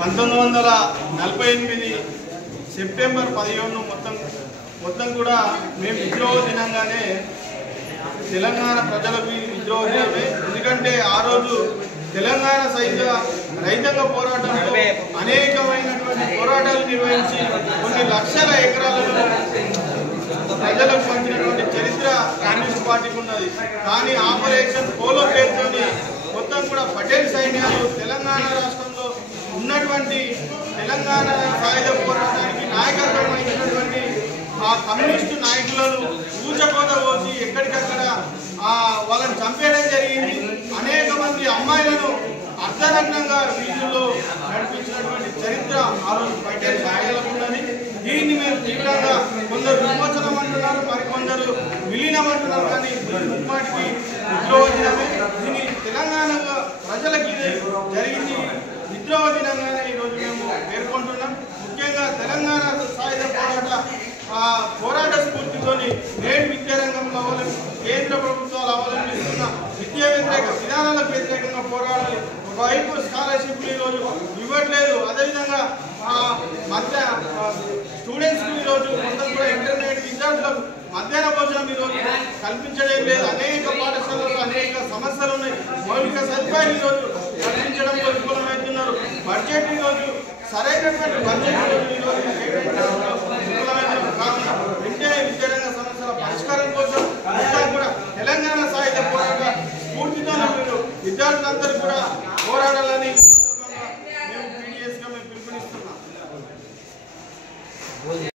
1948 September 15 మొత్తం కూడా మేము విద్రోహ దినంగానే తెలంగాణ ప్రజలకు విద్రోహ దినమే. ఎందుకంటే ఆ రోజు తెలంగాణ సైత రైతాంగ పోరాటంలో అనేకమైనటువంటి పోరాటాలు నిర్వహించి కొన్ని లక్షల ఎకరాలను ప్రజలకు పంచినటువంటి చరిత్ర కమ్యూనిస్ట్ పార్టీకి ఉన్నది. కానీ ఆపరేషన్ పోలో పేరుతోని మొత్తం కూడా పటేల్ సైన్యాలు తెలంగాణ రాష్ట్రంలో ఉన్నటువంటి తెలంగాణ సాయుధ పోరాటానికి నాయకత్వం వహించినటువంటి ఆ కమ్యూనిస్టు నాయకులను ఊచకోత పోసి ఎక్కడికక్కడ వాళ్ళని చంపేయడం జరిగింది. అనేక మంది అమ్మాయిలను అర్ధనగ్నంగా వీధుల్లో నడిపించినటువంటి చరిత్ర ఆ రోజు పటేల్ సైన్యాలకు ఉన్నది. దీన్ని మేము తీవ్రంగా కొందరు విమోచనం అంటున్నారు, మరికొందరు విలీనం అంటున్నారు. కానీ ముమ్మాటికి విద్రోహ దినమే. దీని తెలంగాణ ప్రజలకి జరిగింది విద్రోహ దినంగానే ఈరోజు మేము పేర్కొంటున్నాం. ముఖ్యంగా తెలంగాణ సాయుధ పోరాట స్ఫూర్తితోని నేడు విద్యారంగంలో కేంద్ర ప్రభుత్వాలు అవలంబిస్తున్న విద్యా వ్యతిరేక విధానాలకు వ్యతిరేకంగా పోరాడాలి. ఒకవైపు స్కాలర్షిప్లు ఈరోజు ఇవ్వట్లేదు, అదేవిధంగా స్టూడెంట్స్కి ఈరోజు మొత్తం కూడా ఇంటర్మీడియట్ విద్యార్థులకు మధ్యాహ్న భోజనం ఈరోజు కల్పించడం లేదు. అనేక పాఠశాలలో అనేక సమస్యలు ఉన్నాయి. మౌలిక సదుపాయాలు ఈరోజు కల్పించడంలో విఫలమవుతున్నారు. బడ్జెట్ ఈరోజు సరైనటువంటి బడ్జెట్ ఈరోజు కాకుండా వెంటనే విద్యారంగ సమస్యల పరిష్కారం కోసం కూడా తెలంగాణ సాయుధ పోరాట స్ఫూర్తితో విద్యార్థులందరూ కూడా పోరాడాలని సందర్భంగా మేము PDS గా మేము పిలుపునిస్తున్నాం.